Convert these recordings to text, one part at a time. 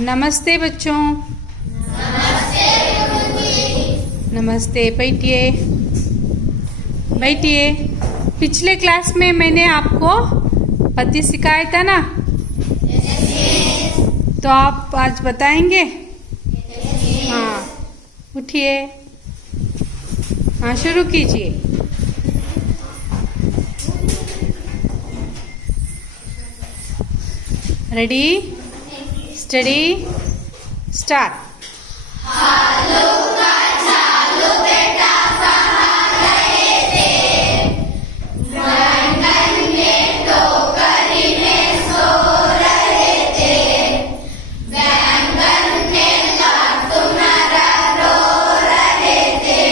नमस्ते बच्चों। नमस्ते गुरुजी। नमस्ते, बैठिए बैठिए। पिछले क्लास में मैंने आपको पति सिखाया था ना, तो आप आज बताएंगे? हाँ, उठिए। हाँ, शुरू कीजिए। Ready, study, start. हालू का चालू बेटा कहाँ गए थे? बैंगन में टोकरी में सो रहे थे। बैंगन में तुम्हारा रो रहे थे।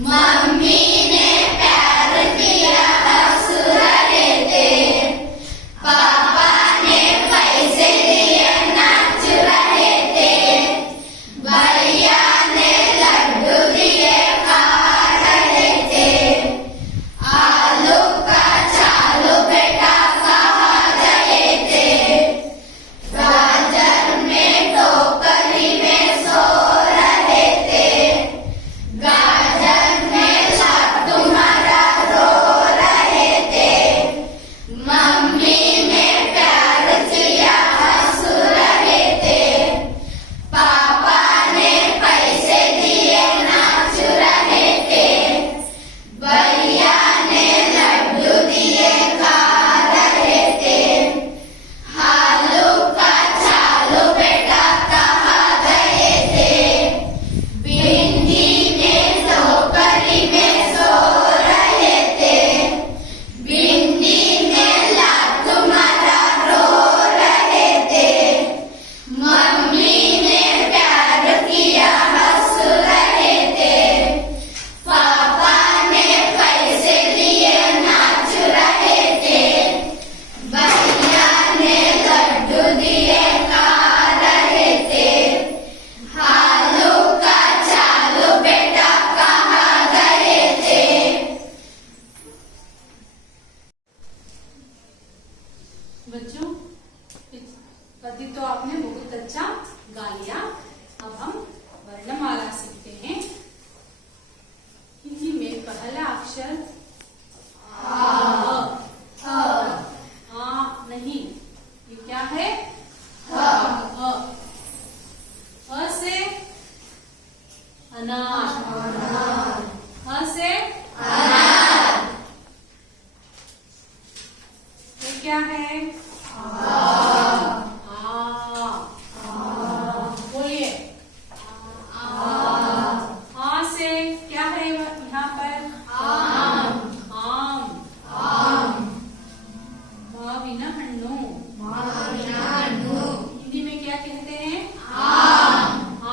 मम्मी ने प्यार किया हंस रहे थे। पापा ने पैसे दिए नाच रहे थे। भैया ने लड्डू दिए खा रहे थे। आलू का चालू बेटा कहाँ गए थे? गाजर में टोकरी में सो रहे थे। गाजर में तुम्हारा रो रहे थे। मम्मी ने प्यार किया हंस रहे थे। पापा ने पैसे दिए नाच रहे थे। भैया ने लड्डू दिए खा रहे थे। हालू का चालू बेटा कहाँ गए थे? भिंडी में टोकरी में सो रहे थे। भिंडी में तुम्हारा रो रहे थे। मम्मी ने प्यार किया हंस रहे थे। पापा ने पैसे दिए नाच रहे थे। भैया ने लड्डू दिए खा रहे थे। हालू का चालू बेटा कहाँ गए थे? बच्चों, पति तो आपने बहुत अच्छा गा लिया। अब हम वर्णमाला सीखते हैं। हिंदी में पहला अक्षर आ नहीं, ये क्या है? अ से अनार, अ से ये क्या है? बोलिए। आ से क्या है यहाँ पर? आम। माविना हन्नू, हिंदी में क्या कहते हैं?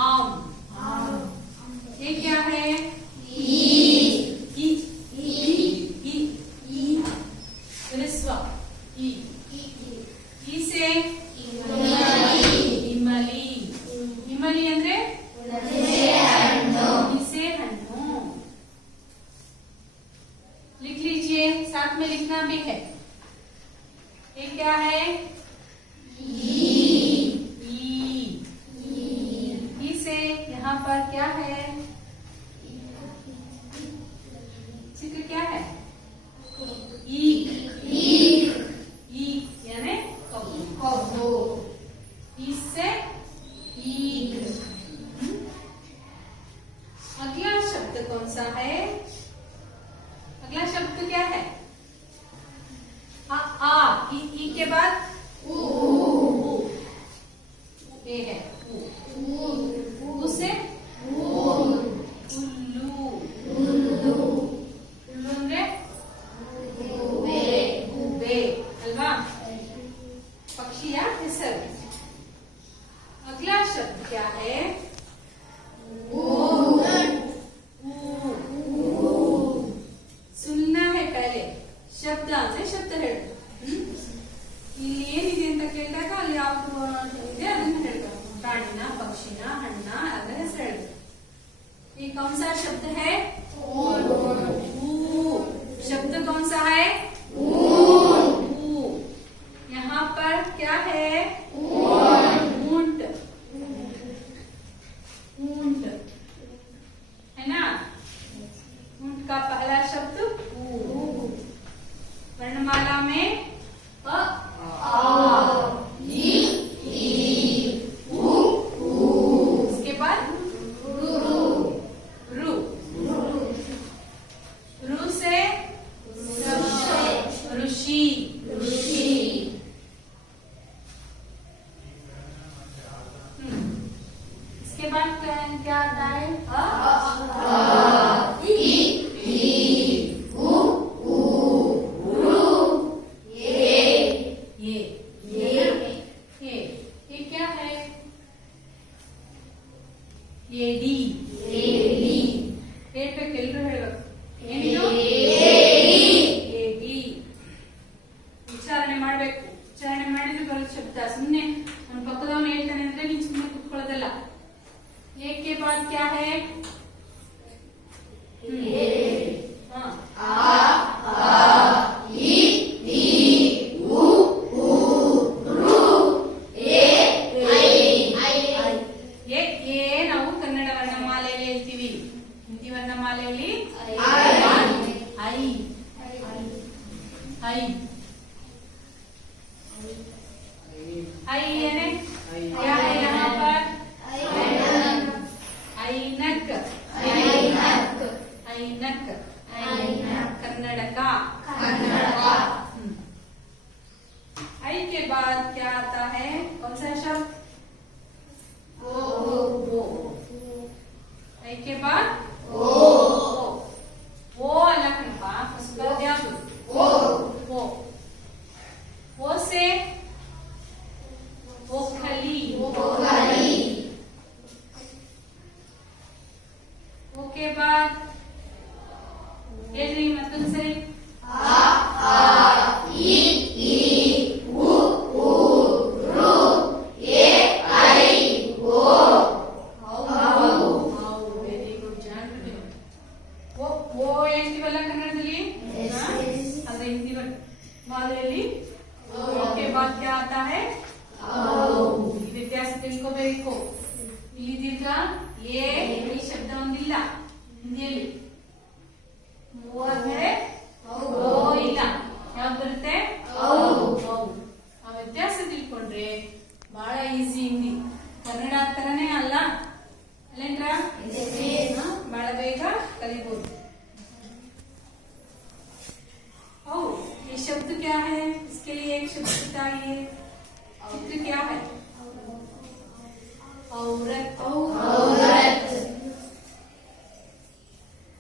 आम। ये क्या है? ऋस्व, ई से इमली। इमली ಅಂದ್ರೆ इसे हन्नू। लिख लीजिए, साथ में लिखना भी है। ये क्या है? ई से यहाँ पर क्या है? चित्र क्या है? ईख यानी कब्बू। इससे ईख। अगला शब्द कौन सा है? अगला शब्द क्या है? ई के बाद ऊ। ये है ऊ से उल्लू। उल्लू ಅಂದ್ರೆ ಗೂಬೆ ಅಲ್ವಾ? पक्षी या ಹೆಸರು। अगला शब्द क्या है? सुनना है पहले, ಶಬ್ದ ಅಂದ್ರೆ ಶಬ್ದ ಹೇಳು। ಇಲ್ಲಿ ಏನಿದೆ ಅಂತ ಕೇಳಿದಾಗ ಅಲ್ಲಿ ಯಾವುದು ಇದೆ ಅದನ್ನ ಹೇಳ್ಬೇಕು। ಪ್ರಾಣಿನ, ಪಕ್ಷಿನ, ಹಣ್ಣ, ಅದರ ಹೆಸರು ಹೇಳಬೇಕು। ये कौन सा शब्द है? शब्द कौन सा है? यहाँ पर क्या है? ऊंट। इसके बाद क्या आता है? ये क्या है? एडी। ಹೇಳ್ಬೇಕು, ಎಲ್ರು ಹೇಳ್ಬೇಕು. ಏನಿದು? ಏಡಿ. ಉಚ್ಚಾರಣೆ ಮಾಡ್ಬೇಕು. ಉಚ್ಚಾರಣೆ ಮಾಡಿದ್ರೆ ಬರೋ ಶಬ್ದ. ಸುಮ್ನೆ ನನ್ನ ಪಕ್ಕದವನು ಹೇಳ್ತಾನೆ ಅಂದ್ರೆ ನೀನ್ ಸುಮ್ನೆ ಕುತ್ಕೊಳ್ಳೋದಲ್ಲ. एक के बाद क्या है? ನಾವು ಕನ್ನಡ ವರ್ಣಮಾಲೆಯಲ್ಲಿ ಹೇಳ್ತೀವಿ. ಹಿಂದಿ ವರ್ಣಮಾಲೆಯಲ್ಲಿ ಐ. आई यानी क्या है यहाँ पर? ऐनक। कन्नड़क। आई के बाद क्या आता है? कौन सा शब्द? ओ। आई के बाद ओ अलग नपा फसका दिया ओ से ओखली। ओके बाद ಹೇಳ್ರಿ ಮತ್ತೊಂದು ಸರಿ. Very good ಜಾನ್ರಿ. ಓ ಹೇಳ್ತೀವಲ್ಲ ಕನ್ನಡದಲ್ಲಿ, ಅದೇ ಹಿಂದಿ ಮಾಲೆಯಲ್ಲಿ ಓಕೆ ಬಾದ್ ಕ್ಯಾ ಆತಾ ಹೈ? ಈ ವ್ಯತ್ಯಾಸ ತಿಳ್ಕೋಬೇಕು. ಇಲ್ಲಿ ದೀರ್ಘ ಎ ಈ ಶಬ್ದ ಒಂದಿಲ್ಲ ಹಿಂದಿಯಲ್ಲಿ. ಮೂವಾದ್ರೆ ಓ ಇಲ್ಲ. ಯಾವ್ದು ಬರುತ್ತೆ? ಆ ವ್ಯತ್ಯಾಸ ತಿಳ್ಕೊಂಡ್ರೆ ಬಹಳ ಈಸಿ ಹಿಂದಿ. ಕನ್ನಡ ತರನೇ ಅಲ್ಲ ಅಲ್ಲೇನ್ರ? ಬಹಳ ಬೇಗ ಕಲಿಬಹುದು. ये शब्द क्या है? इसके लिए एक शब्द बताइए. चित्र क्या है? औरत।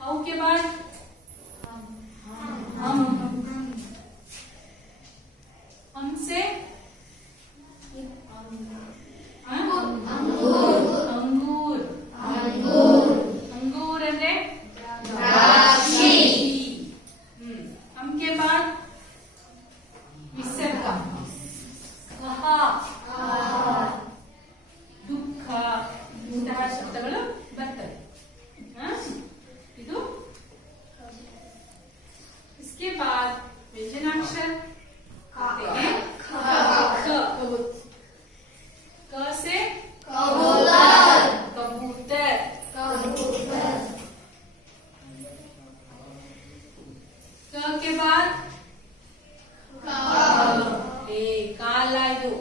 औ के बाद हमसे अंगूर। अंगूर ಅಂದ್ರೆ ದ್ರಾಕ್ಷಿ. हम के बाद विसर्ग। ದುಃಖ ಇಂತಹ ಶಬ್ದಗಳು ಬರ್ತವೆ. ಇದು इसके बाद व्यंजनाक्षर आते हैं. क से कबूतर। क के बाद ಕಾಲ. ಇದು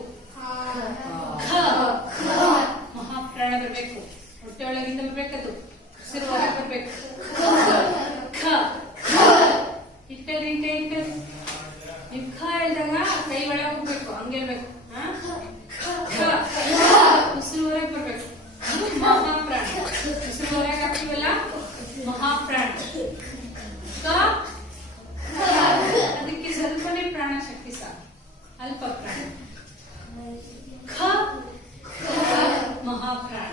ಮಹಾಪ್ರಾಣ ಬರಬೇಕು. ಹೊಟ್ಟೆ ಒಳಗಿಂದ ಬರ್ಬೇಕದು. ಉಸಿರು ಹೊರಗೆ ಬರ್ಬೇಕು. ಇಟ್ಟರಿ ನೀವು ಖ ಹೇಳಿದಾಗ ಕೈ ಒಳಗೆ ಹೋಗ್ಬೇಕು, ಹಂಗಿರ್ಬೇಕು. ಉಸಿರು ಹೊರಗೆ ಬರ್ಬೇಕು. ಮಹಾಪ್ರಾಣ. ಉಸಿರು ಹೊರಗೆ ಹಾಕ್ತೀವಲ್ಲ, ಮಹಾಪ್ರಾಣ. ಅದಕ್ಕೆ ಸ್ವಲ್ಪನೇ ಪ್ರಾಣ ಶಕ್ತಿ ಸಾಕು, ಅಲ್ಪ ಪ್ರಾಣ. महाप्राण.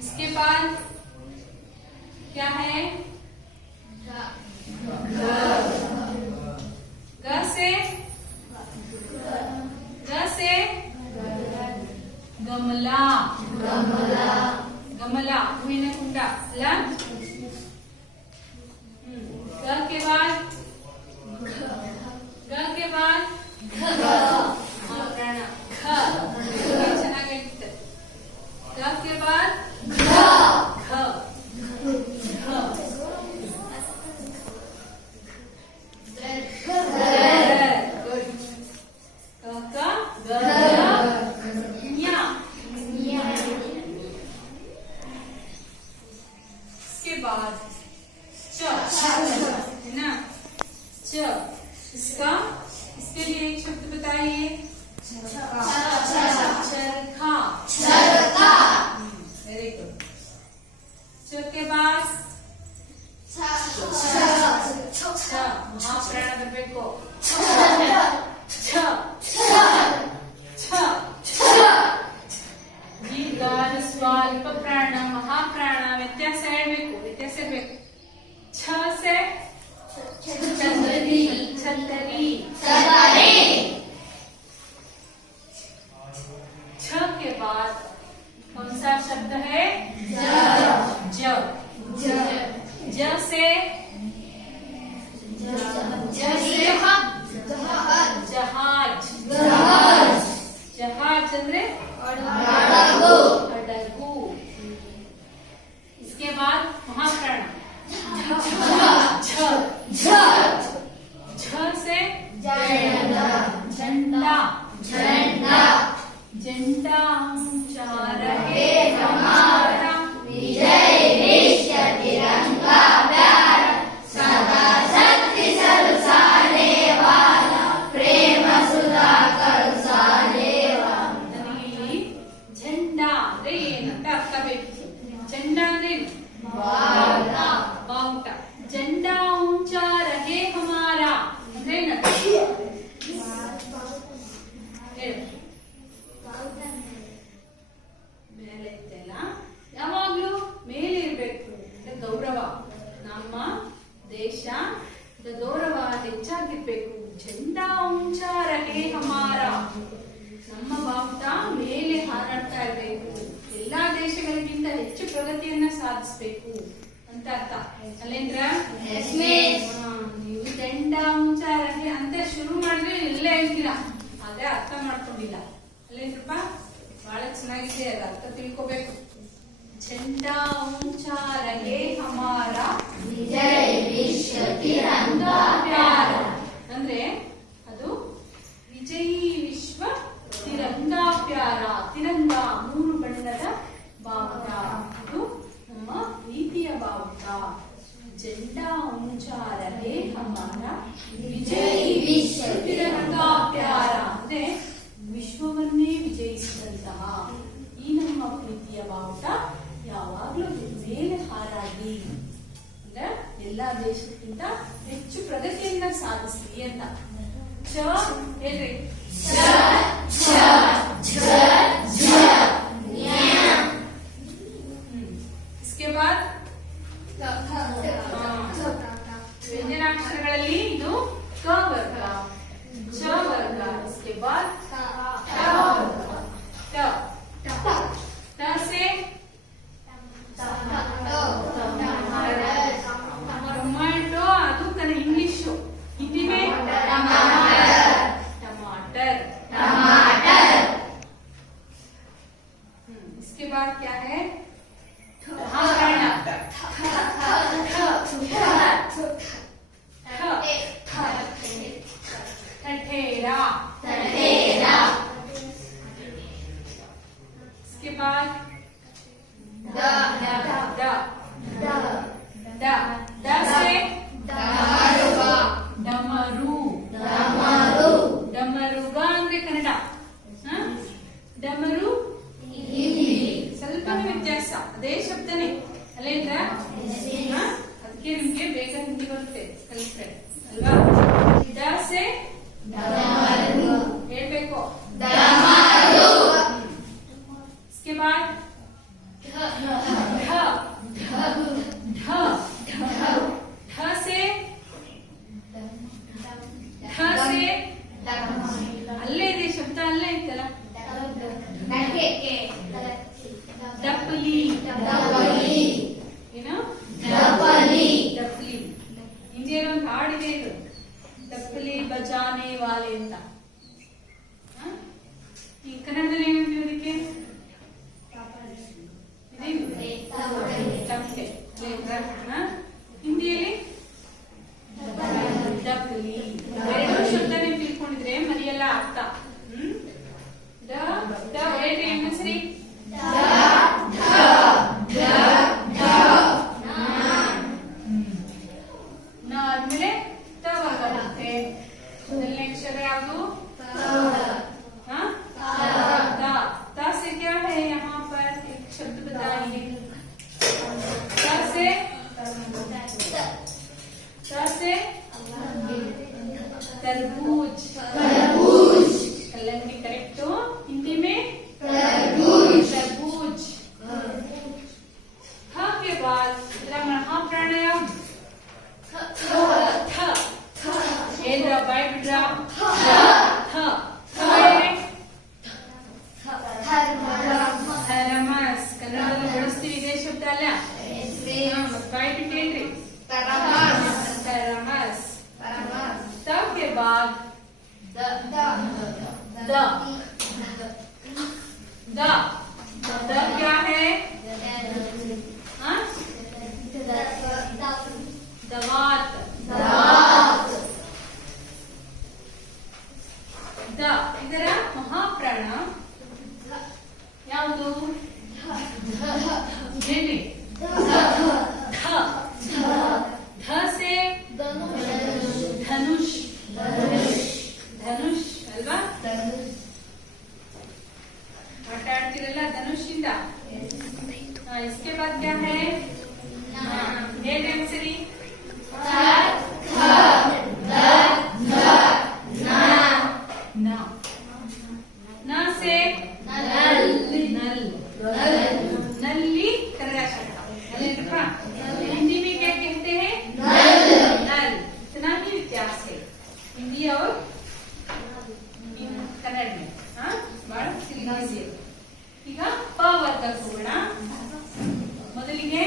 इसके बाद क्या है? ग से गमला. हूविನ ಕುಂಡ ಅಲ್ಲ. ग के बाद महाप्राಣ. ಚೆನ್ನಾಗಿರುತ್ತೆ. ग के बाद इसके लिए एक शब्द बताइए. चरखा। Very good. च के बाद महाप्राण बरಬೇಕು दीर्घ स्वल्प प्राण महाप्राण ವ್ಯತ್ಯಾಸ ಹೇಳಬೇಕು ವ್ಯತ್ಯಾಸ ಇರಬೇಕು ಛ से छतरी छतरी छ के बाद कौन सा शब्द है ज ज से जहाज जहाज ಅಂದ್ರೆ हडगु। इसके बाद महाप्राण झ से झंडा झंडा ऊंचा रहे हमारा विजय विश्व तिरंगा प्यारा सदा शक्ति सरसाने वाला प्रेम सुधा करसाने वाला। ಇಲ್ಲಿ झंडा ಅಂದ್ರೆ ಏನಂತ ಅರ್ಥ ಬೇಕು झंडा ಅಂದ್ರೆ ಬಾವುಟ झंडा ऊंचा रहे हमारा ಅಂದ್ರೆ ಏನಂತ ಮೇಲೆ ಇದ್ದೆಲ್ಲ ಯಾವಾಗ್ಲೂ ಮೇಲೆ ಇರ್ಬೇಕು ಗೌರವ ನಮ್ಮ ದೇಶ ಗೌರವ ಹೆಚ್ಚಾಗಿರ್ಬೇಕು झंडा ऊंचा रहे हमारा ನಮ್ಮ ಬಾವುಟ ಮೇಲೆ ಹಾರಾಡ್ತಾ ಇರಬೇಕು ಎಲ್ಲಾ ದೇಶಗಳಿಗಿಂತ ಹೆಚ್ಚು ಪ್ರಗತಿಯನ್ನ ಸಾಧಿಸಬೇಕು ಅಂತ ಅರ್ಥ ಅಲ್ಲೇಂದ್ರ ನೀವು झंडा ऊंचा रहे ಅಂತ ಶುರು ಮಾಡಿದ್ರೆ ಎಲ್ಲೇ ಹೇಳ್ತೀರಾ ಆದ್ರೆ ಅರ್ಥ ಮಾಡ್ಕೊಂಡಿಲ್ಲ ಅಲ್ಲೇಂದ್ರಪ್ಪ ಬಹಳ ಚೆನ್ನಾಗಿದೆ ಅದು ಅರ್ಥ ತಿಳ್ಕೋಬೇಕು झंडा ऊंचा रहे हमारा विजय विश्व तिरंगा प्यारा ಅಂದ್ರೆ ಅದು ವಿಜಯಿ ವಿಶ್ವ ತಿರಂಗಾ ಪ್ಯಾರ ತಿರಂಗ ಮೂರು ಬಣ್ಣದ ಬಾವುಟ ಅದು ನಮ್ಮ ಪ್ರೀತಿಯ ಬಾವುಟ झंडा ऊंचा रहे हमारा ವಿಜಯಿ ವಿಶ್ವ ತಿರಂಗಾ ಪ್ಯಾರ ಅಂದ್ರೆ ವಿಶ್ವವನ್ನೇ ವಿಜಯಿಸಿದಂತಹ ಈ ನಮ್ಮ ಪ್ರೀತಿಯ ಬಾವುಟ ಯಾವಾಗ್ಲೂ ಮೇಲೆ ಹಾರಾಡಿ ಅಂದ್ರೆ ಎಲ್ಲಾ ದೇಶಕ್ಕಿಂತ ಹೆಚ್ಚು ಪ್ರಗತಿಯನ್ನ ಸಾಧಿಸ್ಲಿ ಅಂತ ಚ ಹೇಳ್ರಿ इसके बाद ವ್ಯಂಜನಾಕ್ಷರಗಳಲ್ಲಿ ಇದು ಕ ವರ್ಗ ಚ ವರ್ಗ इसके बाद ಟ से टमाटो ಅದು ಕನ್ನಡ ಇಂಗ್ಲಿಷ್ हिंदी में टमाटर इसके बाद क्या है ठठेरा इसके बाद ड से डमरू डमरुಗ ಅಂದ್ರೆ ಕನ್ನಡ ಡಮರು ಸ್ವಲ್ಪನೇ ವ್ಯತ್ಯಾಸ ಅದೇ ಶಬ್ದನೇ ಅಲ್ಲೇಂದ್ರ ಅದಕ್ಕೆ ನಿಮ್ಗೆ ಬೇಗ ಹಿಂದಿ ಬರುತ್ತೆ ಕಲಿತ್ರೆ ಅಲ್ವಾ ಡ से ಹೇಳ್ಬೇಕು इसके बाद ढ से ಅಲ್ಲೇ ಇದೆ ಶಬ್ದ ಅಲ್ಲೇ ಇತ್ತಲ್ಲ ಡಪ್ಪಲಿ ಏನು ಡಪ್ಪಲಿ ಹಿಂದಿಯಲ್ಲಿ ಒಂದು ಹಾಡಿದೆ ಇದು ಡಪ್ಪಲಿ ಬಜಾನೆ ವಾಲೆ ಅಂತ ಈ ಕನ್ನಡದಲ್ಲಿ ಏನಂತೀವಿ ಅದಕ್ಕೆ ತಪ್ಪೆ ಹಿಂದಿಯಲ್ಲಿ ಡಪ್ಪಲಿ ಎರಡು ಶಬ್ದನೇ ತಿಳ್ಕೊಂಡಿದ್ರೆ ಮರಿಯಲ್ಲ ಅರ್ಥ ಏನು ಸರಿ ಆದ್ಮೇಲೆ ತ ವರ್ಗ ಬರುತ್ತೆ ಮೊದಲನೇ ಅಕ್ಷರ ಯಾವುದು द द द क्या है? हाँ? दवात ದ ಇದರ ಮಹಾಪ್ರಾಣ ಯಾವುದು? ಏನ್ರಿ? ಧ ಧ ಸೆ ಧನುಷ್ ಧನುಷ್ ಅಲ್ವಾ? ಆಟ ಆಡ್ತಿರಲ್ಲ ಧನುಷಿಂದ. इसके बाद क्या है? ಹೇಗೆ ಅನ್ಸರಿ? न से नल नल नल्ली कन्नड़ शब्द हिंदी में क्या कहते हैं? नल। इतना ही व्यत्यास है हिंदी और कन्नड़ में. हाँ बड़ा सीरियस है. ಈಗ ಪ ವರ್ಗಕ್ಕೆ ಹೋಗೋಣ. ಮೊದಲಿಗೆ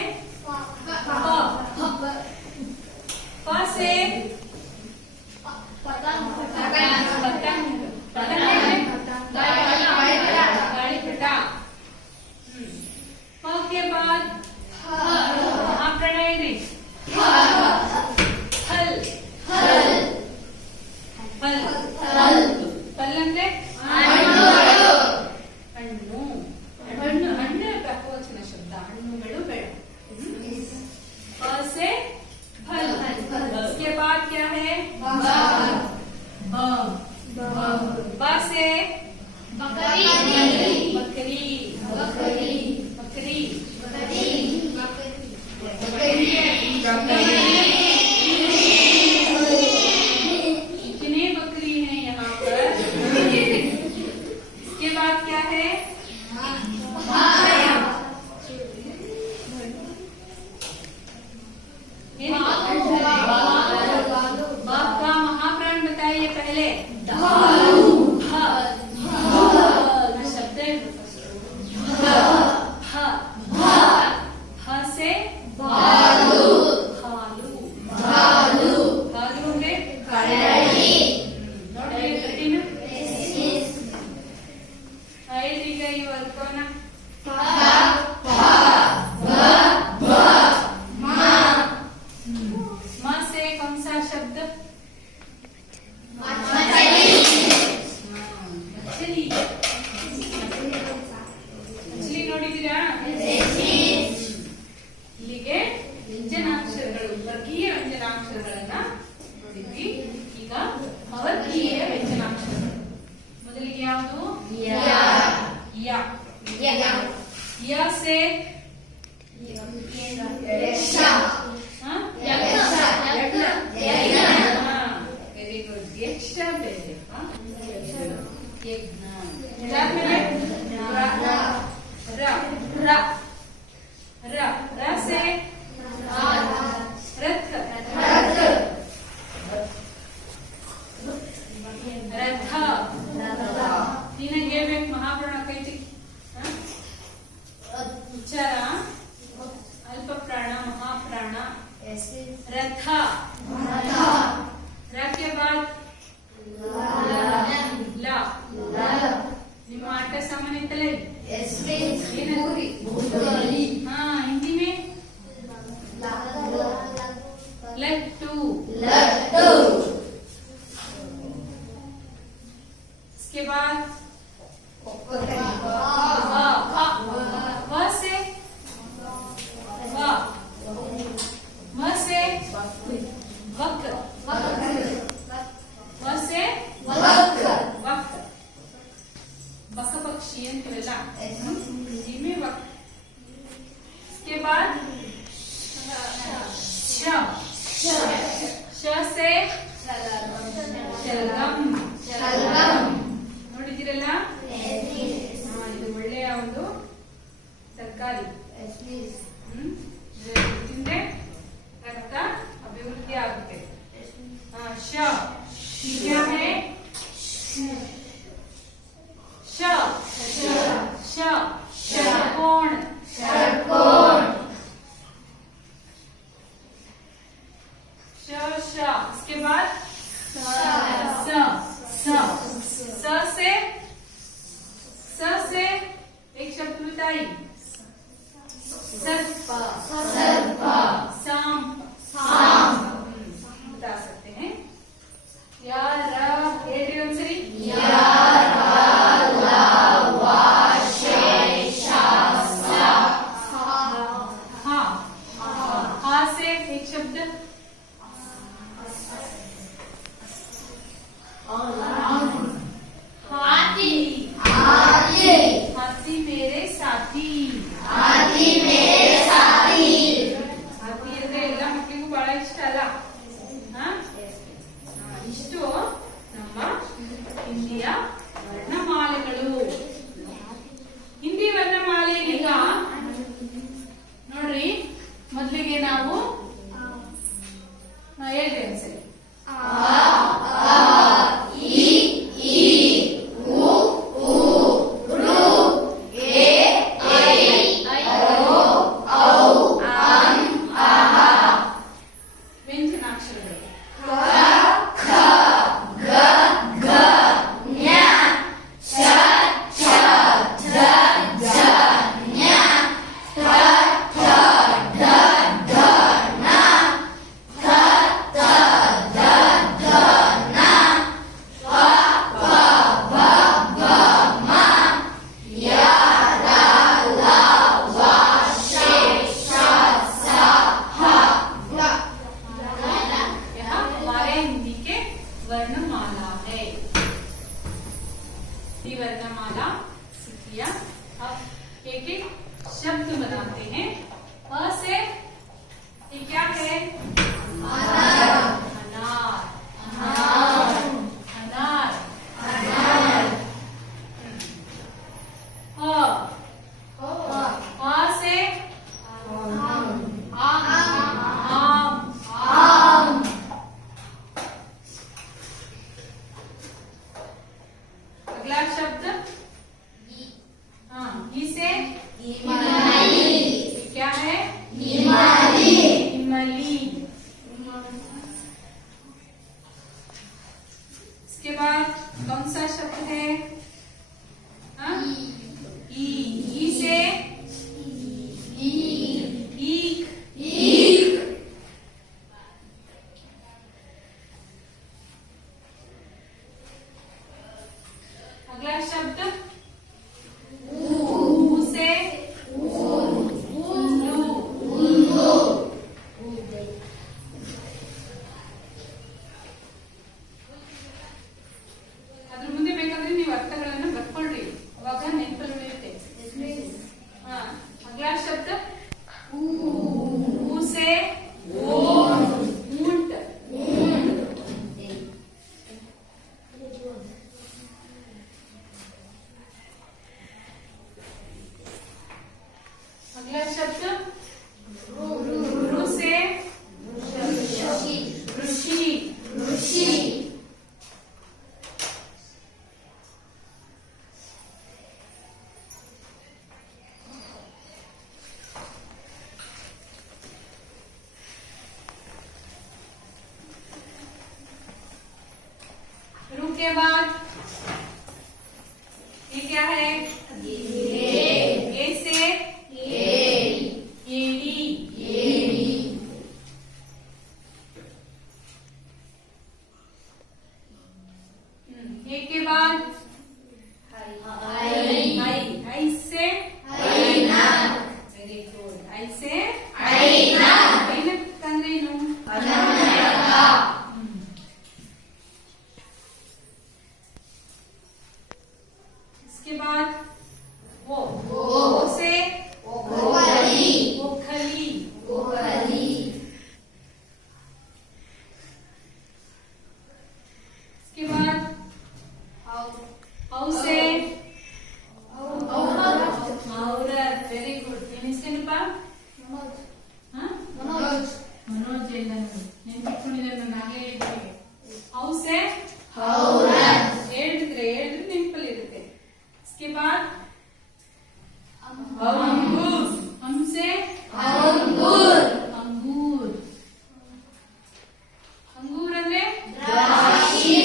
ಪ से पतंग गाड़ीपटा. प के बाद महाप्राणायाम है फल फल फल ಅಂದ್ರೆ ಹಣ್ಣು ಹಣ್ಣು ಹಣ್ಣು ಬಹುವಚನ ಶಬ್ದ. ಹಣ್ಣುಗಳು ಬೇಡ. प से फल. उसके बाद क्या है? ब से बकरी बकरी बकरी कितने बकरी हैं यहाँ पर? इसके बाद क्या है? बाप का महाप्राण बताइए पहले. शब्द से भालू भालू भालू ಅಂದ್ರೆ ಕರಡಿ. ನೋಡಿ ಕಠಿಣ. ಈಗ ಈ ವರ್ಗವನ್ನ म से कौन सा शब्द? मछली. मछली ನೋಡಿದ್ದೀರಾ? ಇಲ್ಲಿಗೆ ವ್ಯಂಜನಾಕ್ಷರಗಳು ವರ್ಗೀಯ ವ್ಯಂಜನಾಕ್ಷರಗಳನ್ನ ನೋಡಿದ್ವಿ. ಈಗ ಅವರ್ಗೀಯ ವ್ಯಂಜನಾಕ್ಷರಗಳು. ಮೊದಲಿಗೆ ಯಾವುದು? ಯ ಯ से ವೆರಿ ಗುಡ್. ಯಕ್ಷ ಬೇರೆ. ಯಜ್ಞ. ರ ರ ರ ರ से रथ रथ. ನಿನಗೆ ಹೇಳ್ಬೇಕು ಮಹಾಪ್ರಾಣ ಕೈತಿ ಉಚ್ಚಾರ. ಅಲ್ಪ ಪ್ರಾಣ महाप्राण रथ. र के बाद ಲ. ನಿಮ್ಮ ಆಟ ಸಾಮಾನ್ಯ ಇತ್ತಲ್ಲ ಹಾ ಹಿಂದಿ में लट्टू. इसके बाद व से म से वक. व से वक बक पक्षी अंतरला हिंदी में वक. इसके बाद श श से ಶಲಗಂ. ನೋಡಿದಿರಲ್ಲ? ಇದು ಒಳ್ಳೆಯ ಒಂದು ತರಕಾರಿ. ತಿಂದ್ರೆ ರಕ್ತ ಅಭಿವೃದ್ಧಿ ಆಗುತ್ತೆ. ಶ क्या है? श श षट्कोण. श श. इसके बाद स स स से ವರ್ಣಮಾಲೆಗಳು. ಹಿಂದಿ ವರ್ಣಮಾಲೆ ಈಗ ನೋಡ್ರಿ, ಮೊದಲಿಗೆ ನಾವು ಹೇಳ್ತೇವೆ ಸರಿ. वर्णमाला है। ये वर्णमाला सीख लिया। अब एक एक शब्द बनाते हैं। अ से ये क्या है? अनार, अनार, अनार, अनार, अनार। अ से आम, आम, आम। अगला शब्द ही से हिमाली। क्या है? हिमाली, हिमाली। इसके बाद कौन सा शब्द है? ई से ईख, ईख। अगला शब्द ऊ से उल्लू, उल्लू। ಅದ್ರ ಮುಂದೆ ಬೇಕಾದ್ರೆ ನೀವು ಅರ್ಥಗಳನ್ನು ಬರ್ಕೊಳ್ರಿ, ಅವಾಗ ನೆನಪಲ್ಲಿ ಉಳಿಯುತ್ತೆ. अगला शब्द ऊ से ऊंट, अगला शब्द रू से ऋषि, ऋषि। रू के बाद ये क्या है? ए से एड़ी, एड़ी। ए के बाद आई से ऐनक। Very good. ಐ से ऐनक। ऐनक ಅಂದ್ರೆ ಏನು? इसके बाद वो से ओखली, ओखली, ओखली। इसके बाद औ से औरत। Very good. नेनेस्टेनಪ್ಪ? मनोज ಇಲ್ಲ, ನೆನಪಿಟ್ಕೊಂಡಿದ್ದಾರೆ, ನಾನು ಆಗಲೇ ಹೇಳ್ತೀನಿ. औ से ಹೇಳಿದ್ರೆ ನೆನಪಲ್ಲಿ ಇರುತ್ತೆ. इसके बाद अंगूर, हम से अंगूर, अंगूर। अंगूर ಅಂದ್ರೆ ದ್ರಾಕ್ಷಿ।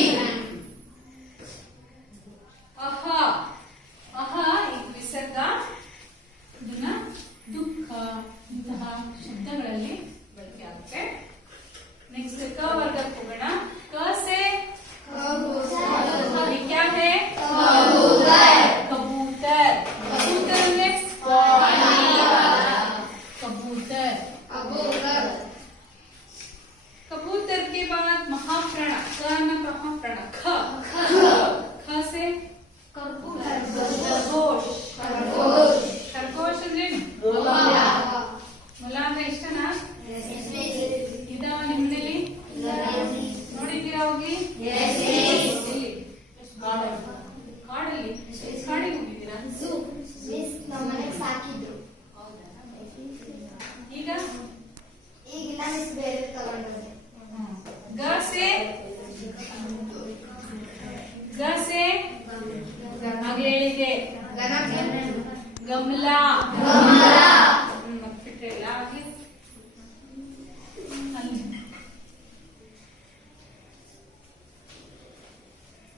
गमला गमला मत ಎಲ್ಲ ಆಗ್ಲಿ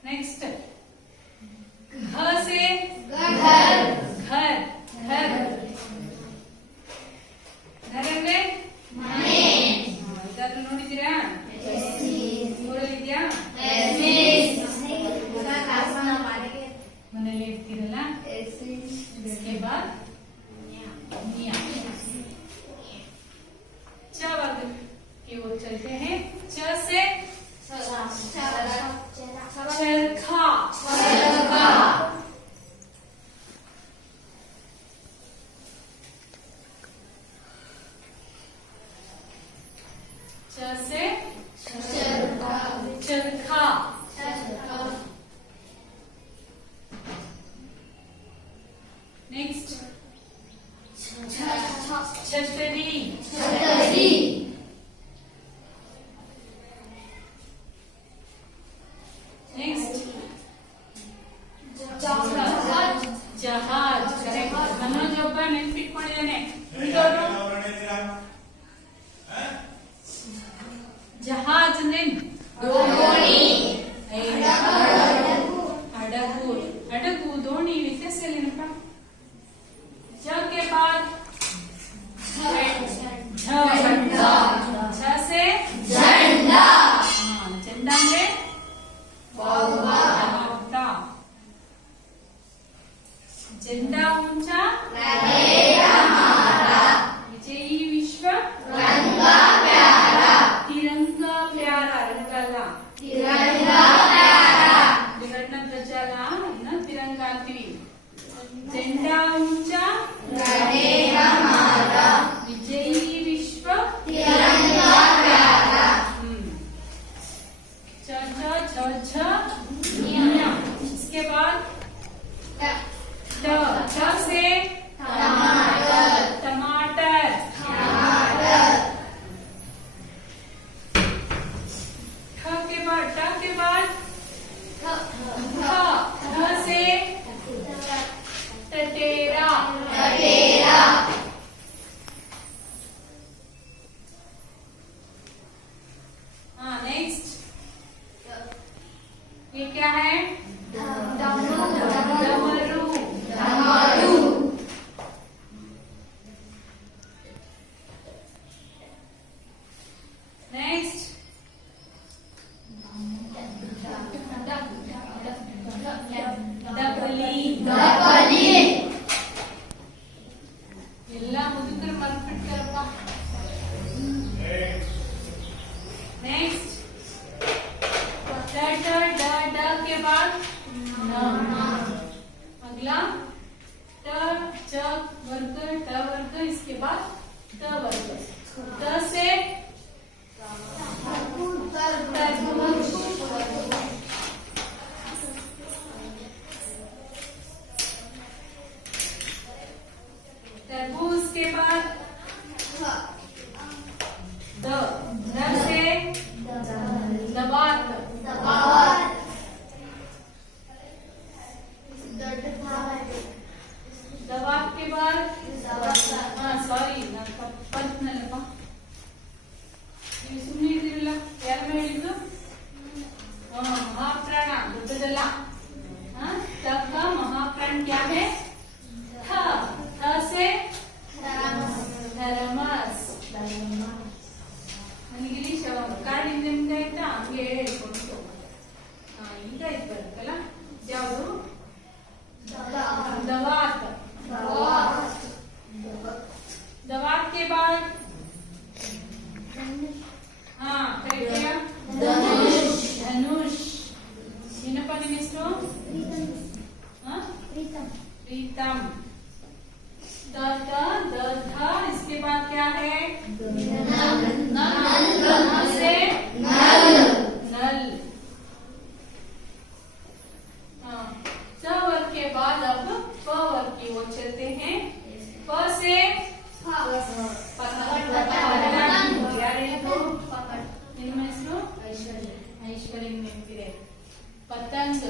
नेक्स्ट घ से घर घर घर घर ಅಂದ್ರೆ ಮನೆ ಇದನ್ನು ನೋಡಿದ್ದೀರಾ ಊರಲ್ಲಿದ್ಯಾ ಮನೆಯಲ್ಲಿ ಇರ್ತೀರಲ್ಲ इसके बाद मियां च वर्ग की ओर चलते हैं च से चरखा च से चरखा नेक्स्ट छतरी छतरी नेक्स्ट जहाज करेक्ट मनोज ಒಬ್ಬ ನೆನ್ಪಿಟ್ಕೊಂಡಿದ್ದಾನೆ जहाज ने ದೋಣಿ हडगू हडगू दोणी व्यत्यास ಏನಪ್ಪ ज के बाद झंडा झ से झंडा झंडा ಅಂದ್ರೆ बावटा झंडा ऊंचा रहेगा हमारा विजयी विश्व रंगा प्यारा तिरंगा प्यारा रंगಲ್ಲ तिरंगा प्यारा ತ್ರಿವರ್ಣ ಧ್ವಜಾಲ ಇನ್ನ ತಿರಂಗ ಅಂತೀವಿ झंडा ऊंचा रहेगा हमारा विजयी विश्व तिरंगा प्यारा छ छ छ मियां इसके बाद ट से टमाटर टमाटर टमाटर ठ के बाद ठ से टटेरा टटेरा हाँ नेक्स्ट ये क्या है डमरू डमरू नेक्स्ट डबली डबली ಎಲ್ಲ ಮುದುಕರು ಮರ್ಬಿಟ್ಟಾರಪ್ಪ नेक्स्ट ड के बाद अगला ट च वर्ग ट वर्ग इसके बाद ट वर्ग ट से तरबूज तरबूज के बाद द से दबात दबात के बाद हाँ सॉरी ಪರ್ಸನಲ್ ನೀವು ಸುಮ್ಮನೆ ಇದ್ದೀರಲ್ಲ ಯಾರ ಮೇಲೆ ಹೇಳಿದ್ದು महाप्राण ಗೊತ್ತದಲ್ಲ तक का महाप्राण क्या है थ से थर्मस ನನಗಿಲ್ಲಿ ಕಾರ್ಡ್ ನಿಮ್ಗೆ ಆಯ್ತಾ ಹಂಗೆ ಹೇಳ್ಕೊಂಡು ಈಗ ಇದು ಬರುತ್ತಲ್ಲ ಯಾವುದು दवात दवात के बाद हाँ धनुष धनुष ಏನಪ್ಪ ನಿಮ್ಮ ಹೆಸರು प्रीतम द इसके बाद क्या है नल से नल च वर्ग के बाद अब प वर्ग की ओर चलते हैं प से यार ನಿಮ್ಮ ಹೆಸರು ಐಶ್ವರ್ಯ ನೆನಪಿದೆ पतंग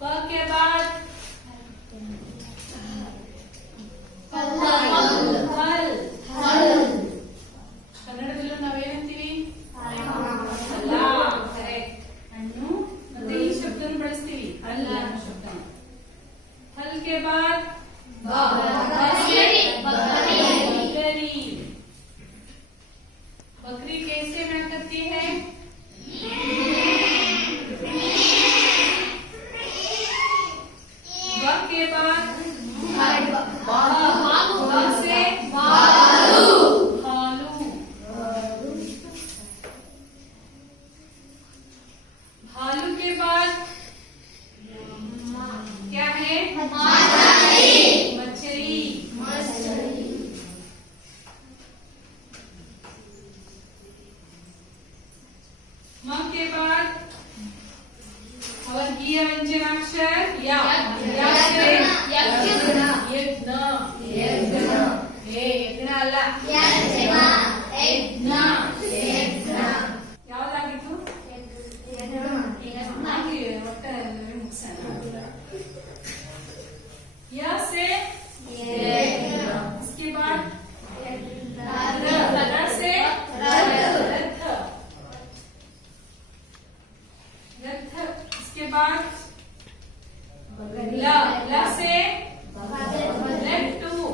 प के बाद मछली म के बाद वर्गीय व्यंजनाक्षर या से यज्ञ ಯಜ್ಞ ಅಲ್ಲ ಯಾವ್ದಾಗಿತ್ತು ಒಟ್ಟ ಮುಗಿಸೋಣ या से इसके बाद र से रथ इसके बाद ल से लट्टू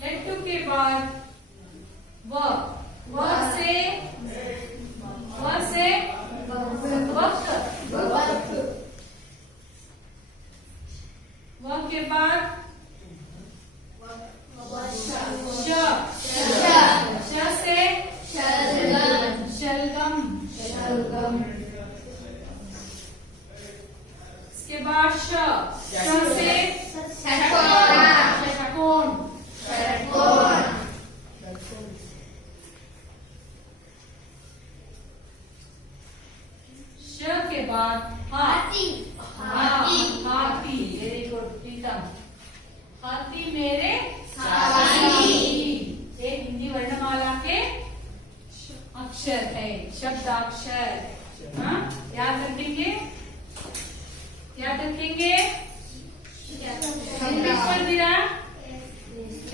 लट्टू के बाद व से वक्त व के बाद श से शलगम इसके बाद श से षटकोण श के बाद हाथी वेरी गुड प्रीतम हाथी मेरे साथी ये हिंदी वर्णमाला के अक्षर है शब्दाक्षर हाँ याद रखेंगे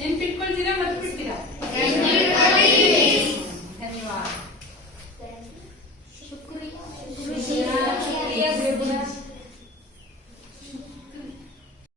ನೆನ್ಪಿಟ್ಕೊಳ್ತೀರಾ ಮರ್ತ್ಬಿಡ್ತೀರಾ ಧನ್ಯವಾದ ಶುಕ್ರಿಯಾ